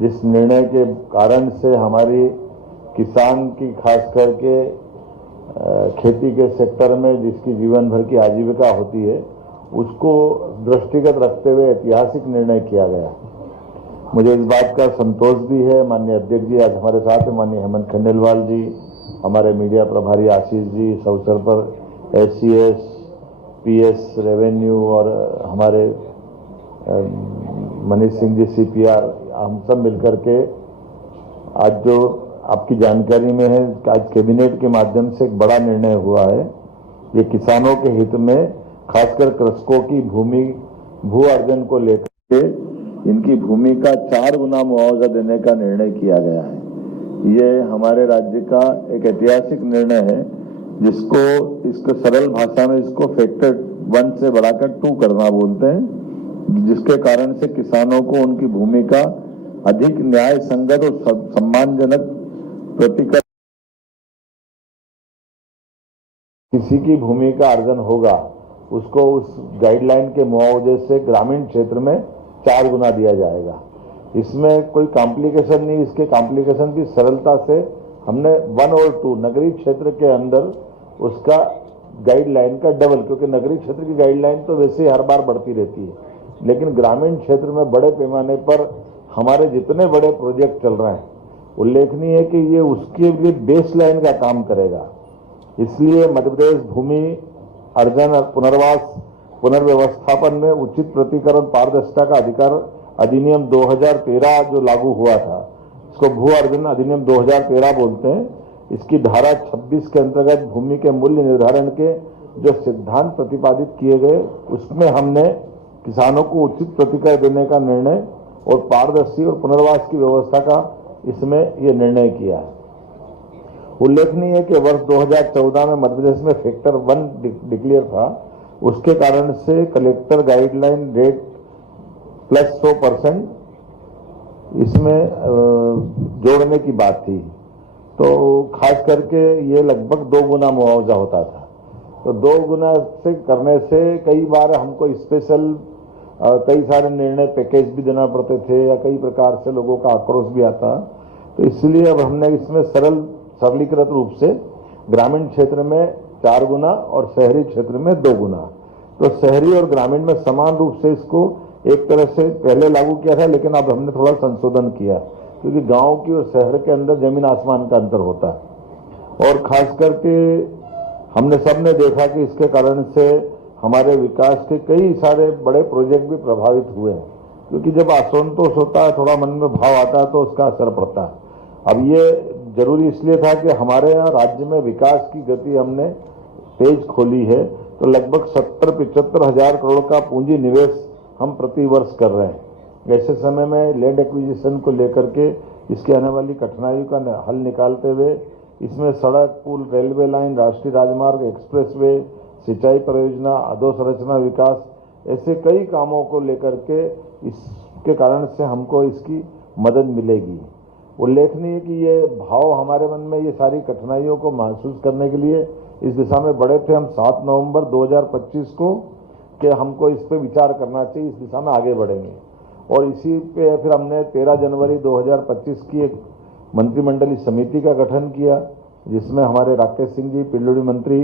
जिस निर्णय के कारण से हमारी किसान की खास करके खेती के सेक्टर में जिसकी जीवन भर की आजीविका होती है, उसको दृष्टिगत रखते हुए ऐतिहासिक निर्णय किया गया। मुझे इस बात का संतोष भी है। माननीय अध्यक्ष जी आज हमारे साथ हैं, माननीय हेमंत खंडेलवाल जी, हमारे मीडिया प्रभारी आशीष जी, इस अवसर पर SCS, PS, रेवेन्यू और हमारे मनीष सिंह जी CPR, हम सब मिलकर के आज जो आपकी जानकारी में है, आज कैबिनेट के माध्यम से एक बड़ा निर्णय हुआ है। ये किसानों के हित में खासकर कृषकों की भू अर्जन को लेकर के इनकी भूमि का 4 गुना मुआवजा देने का निर्णय किया गया है। ये हमारे राज्य का एक ऐतिहासिक निर्णय है, इसको सरल भाषा में इसको फैक्टर 1 से बढ़ाकर 2 करना बोलते हैं, जिसके कारण से किसानों को उनकी भूमि का अधिक न्याय संगत और सम्मानजनक प्रतिकर किसी की भूमि का अर्जन होगा उसको उस गाइडलाइन के मुआवजे से ग्रामीण क्षेत्र में 4 गुना दिया जाएगा। इसमें कोई कॉम्प्लिकेशन नहीं, इसके कॉम्प्लिकेशन की सरलता से हमने 1 और 2 नगरीय क्षेत्र के अंदर उसका गाइडलाइन का डबल, क्योंकि नगरीय क्षेत्र की गाइडलाइन तो वैसे ही हर बार बढ़ती रहती है, लेकिन ग्रामीण क्षेत्र में बड़े पैमाने पर हमारे जितने बड़े प्रोजेक्ट चल रहे हैं, उल्लेखनीय है कि ये उसके लिए बेस लाइन का काम करेगा। इसलिए मध्य प्रदेश भूमि अर्जन और पुनर्व्यवस्थापन में उचित प्रतिकरण पारदर्शिता का अधिकार अधिनियम 2013 जो लागू हुआ था, इसको भू अर्जन अधिनियम 2013 बोलते हैं। इसकी धारा 26 के अंतर्गत भूमि के मूल्य निर्धारण के जो सिद्धांत प्रतिपादित किए गए, उसमें हमने किसानों को उचित प्रतिकर देने का निर्णय और पारदर्शी और पुनर्वास की व्यवस्था का इसमें यह निर्णय किया है। उल्लेखनीय है कि वर्ष 2014 में मध्य प्रदेश में फैक्टर 1 डिक्लेयर था, उसके कारण से कलेक्टर गाइडलाइन रेट प्लस 100% इसमें जोड़ने की बात थी, तो खास करके ये लगभग 2 गुना मुआवजा होता था। तो 2 गुना से करने से कई बार हमको स्पेशल कई सारे निर्णय पैकेज भी देना पड़ते थे या कई प्रकार से लोगों का आक्रोश भी आता। तो इसलिए अब हमने इसमें सरलीकृत रूप से ग्रामीण क्षेत्र में 4 गुना और शहरी क्षेत्र में 2 गुना, तो शहरी और ग्रामीण में समान रूप से इसको एक तरह से पहले लागू किया था, लेकिन अब हमने थोड़ा संशोधन किया, क्योंकि गांव की और शहर के अंदर जमीन आसमान का अंतर होता है। और खास करके हमने सबने देखा कि इसके कारण से हमारे विकास के कई सारे बड़े प्रोजेक्ट भी प्रभावित हुए हैं, क्योंकि जब असंतोष होता है, थोड़ा मन में भाव आता है, तो उसका असर पड़ता है। अब ये जरूरी इसलिए था कि हमारे यहाँ राज्य में विकास की गति हमने तेज खोली है, तो लगभग 70-75 हजार करोड़ का पूंजी निवेश हम प्रति वर्ष कर रहे हैं। ऐसे समय में लैंड एक्विजिशन को लेकर के इसके आने वाली कठिनाइयों का हल निकालते हुए इसमें सड़क, पुल, रेलवे लाइन, राष्ट्रीय राजमार्ग, एक्सप्रेसवे, सिंचाई परियोजना, अधोसंरचना विकास, ऐसे कई कामों को लेकर के इसके कारण से हमको इसकी मदद मिलेगी। उल्लेखनीय है कि ये भाव हमारे मन में ये सारी कठिनाइयों को महसूस करने के लिए इस दिशा में बढ़े थे हम 7 नवंबर 2025 को कि हमको इस पर विचार करना चाहिए, इस दिशा में आगे बढ़ेंगे। और इसी पे फिर हमने 13 जनवरी 2025 की एक मंत्रिमंडलीय समिति का गठन किया, जिसमें हमारे राकेश सिंह जी पिल्लूड़ी मंत्री,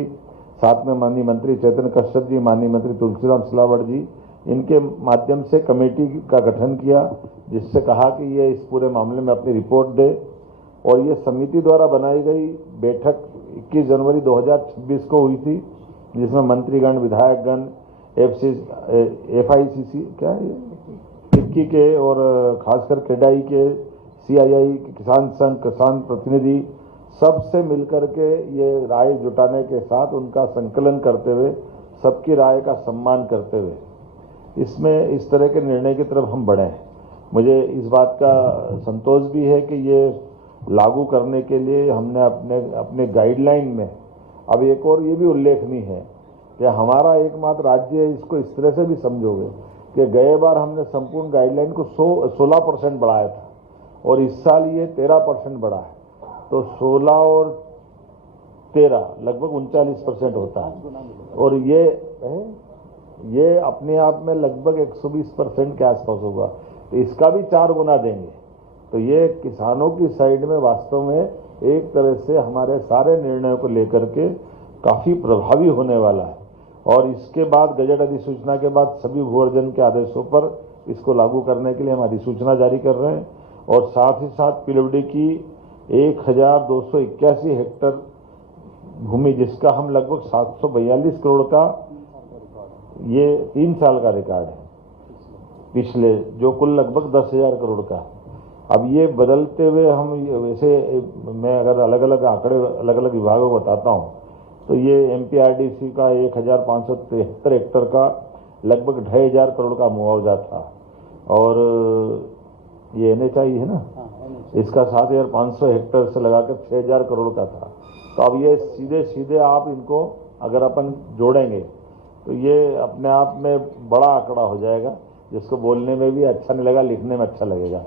साथ में माननीय मंत्री चैतन्य कश्यप जी, माननीय मंत्री तुलसीराम सिलावट जी, इनके माध्यम से कमेटी का गठन किया, जिससे कहा कि ये इस पूरे मामले में अपनी रिपोर्ट दे। और ये समिति द्वारा बनाई गई बैठक 21 जनवरी 2026 को हुई थी, जिसमें मंत्रीगण, विधायकगण, FICC फिक्की के और खासकर क्रेडाई के, CII के, किसान संघ, किसान प्रतिनिधि, सबसे मिलकर के ये राय जुटाने के साथ उनका संकलन करते हुए, सबकी राय का सम्मान करते हुए इसमें इस तरह के निर्णय की तरफ हम बढ़े हैं। मुझे इस बात का संतोष भी है कि ये लागू करने के लिए हमने अपने गाइडलाइन में अब एक और ये भी उल्लेखनीय है कि हमारा एकमात्र राज्य है, इसको इस तरह से भी समझोगे कि गए बार हमने संपूर्ण गाइडलाइन को 16% बढ़ाया था और इस साल ये 13% बढ़ा है, तो 16 और 13 लगभग 39% होता है। और ये अपने आप में लगभग 120% के आसपास होगा, तो इसका भी 4 गुना देंगे। तो ये किसानों की साइड में वास्तव में एक तरह से हमारे सारे निर्णयों को लेकर के काफी प्रभावी होने वाला है। और इसके बाद गजट अधिसूचना के बाद सभी भू अर्जन के आदेशों पर इसको लागू करने के लिए हम अधिसूचना जारी कर रहे हैं। और साथ ही साथ पीडब्ल्यूडी की 1281 हेक्टेयर भूमि, जिसका हम लगभग 742 करोड़ का, ये 3 साल का रिकॉर्ड है पिछले, जो कुल लगभग 10,000 करोड़ का। अब ये बदलते हुए हम वैसे, मैं अगर अलग अलग आंकड़े अलग अलग विभागों को बताता हूँ तो ये एमपीआरडीसी का 1573 हेक्टेयर का लगभग 2,500 करोड़ का मुआवजा था। और ये एनएचआई है ना, इसका 7,500 हेक्टेयर से लगाकर 6,000 करोड़ का था। तो अब ये सीधे सीधे आप इनको अगर अपन जोड़ेंगे तो ये अपने आप में बड़ा आंकड़ा हो जाएगा, जिसको बोलने में भी अच्छा नहीं लगेगा, लिखने में अच्छा लगेगा।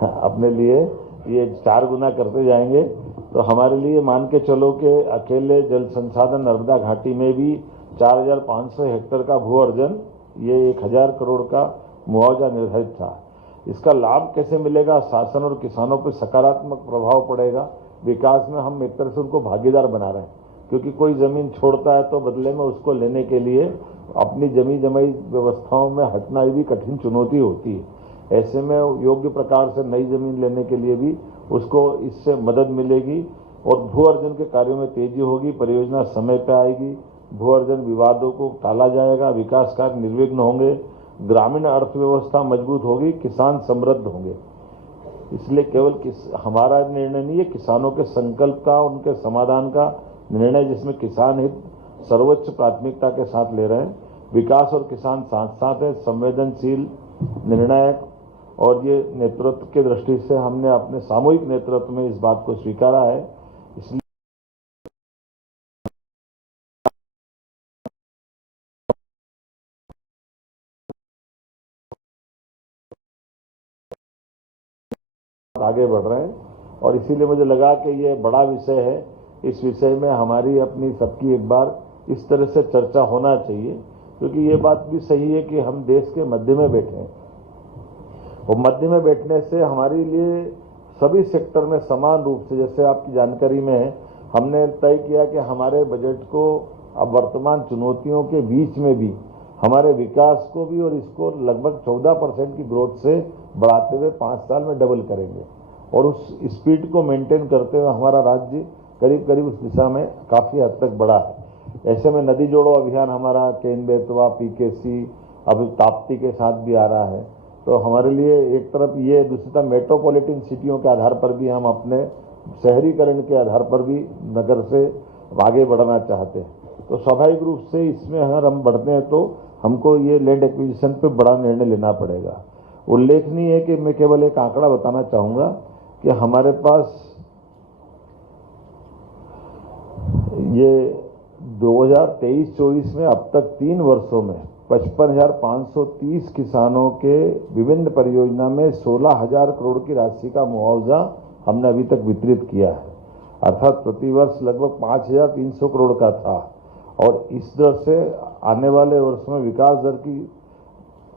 अपने लिए ये 4 गुना करते जाएंगे तो हमारे लिए मान के चलो कि अकेले जल संसाधन नर्मदा घाटी में भी 4,500 हेक्टेयर का भू अर्जन, ये 1,000 करोड़ का मुआवजा निर्धारित था। इसका लाभ कैसे मिलेगा? शासन और किसानों पर सकारात्मक प्रभाव पड़ेगा। विकास में हम एक तरह से उनको भागीदार बना रहे हैं, क्योंकि कोई जमीन छोड़ता है तो बदले में उसको लेने के लिए अपनी जमी जमाई व्यवस्थाओं में हटना भी कठिन चुनौती होती है। ऐसे में योग्य प्रकार से नई जमीन लेने के लिए भी उसको इससे मदद मिलेगी और भू अर्जन के कार्यों में तेजी होगी, परियोजना समय पर आएगी, भू अर्जन विवादों को टाला जाएगा, विकास कार्य निर्विघ्न होंगे, ग्रामीण अर्थव्यवस्था मजबूत होगी, किसान समृद्ध होंगे। इसलिए केवल हमारा निर्णय नहीं है, किसानों के संकल्प का, उनके समाधान का निर्णय, जिसमें किसान हित सर्वोच्च प्राथमिकता के साथ ले रहे हैं। विकास और किसान साथ साथ है, संवेदनशील, निर्णायक, और ये नेतृत्व की दृष्टि से हमने अपने सामूहिक नेतृत्व में इस बात को स्वीकारा है। इसलिए आगे बढ़ रहे हैं और इसीलिए मुझे लगा कि ये बड़ा विषय है। इस विषय में हमारी अपनी सबकी एक बार इस तरह से चर्चा होना चाहिए, क्योंकि ये बात भी सही है कि हम देश के मध्य में बैठे हैं और मध्य में बैठने से हमारे लिए सभी सेक्टर में समान रूप से, जैसे आपकी जानकारी में है, हमने तय किया कि हमारे बजट को अब वर्तमान चुनौतियों के बीच में भी हमारे विकास को भी और इसको लगभग 14% की ग्रोथ से बढ़ाते हुए 5 साल में डबल करेंगे। और उस स्पीड को मेंटेन करते हुए हमारा राज्य करीब करीब उस दिशा में काफ़ी हद तक बढ़ा है। ऐसे में नदी जोड़ो अभियान हमारा केन बेतवा, पीकेसी, अभी ताप्ती के साथ भी आ रहा है। तो हमारे लिए एक तरफ ये, दूसरी तरफ मेट्रोपॉलिटन सिटियों के आधार पर भी हम अपने शहरीकरण के आधार पर भी नगर से आगे बढ़ना चाहते हैं। तो स्वाभाविक रूप से इसमें अगर हम बढ़ते हैं तो हमको ये लैंड एक्विजिशन पे बड़ा निर्णय लेना पड़ेगा। उल्लेखनीय है कि मैं केवल एक आंकड़ा बताना चाहूँगा कि हमारे पास ये 2023-24 में अब तक 3 वर्षों में 55,530 किसानों के विभिन्न परियोजना में 16,000 करोड़ की राशि का मुआवजा हमने अभी तक वितरित किया है। अर्थात प्रतिवर्ष लगभग 5,300 करोड़ का था। और इस दर से आने वाले वर्षों में विकास दर की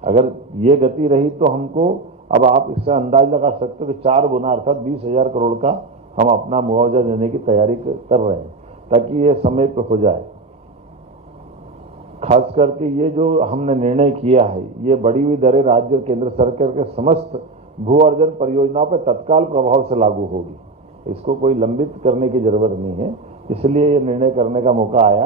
अगर ये गति रही तो हमको, अब आप इससे अंदाज लगा सकते हो कि 4 गुना अर्थात 20,000 करोड़ का हम अपना मुआवजा देने की तैयारी कर रहे हैं, ताकि ये समय पर हो जाए। खास करके ये जो हमने निर्णय किया है, ये बढ़ी हुई दरें राज्य और केंद्र सरकार के समस्त भू अर्जन परियोजनाओं पर तत्काल प्रभाव से लागू होगी। इसको कोई लंबित करने की जरूरत नहीं है, इसलिए ये निर्णय करने का मौका आया।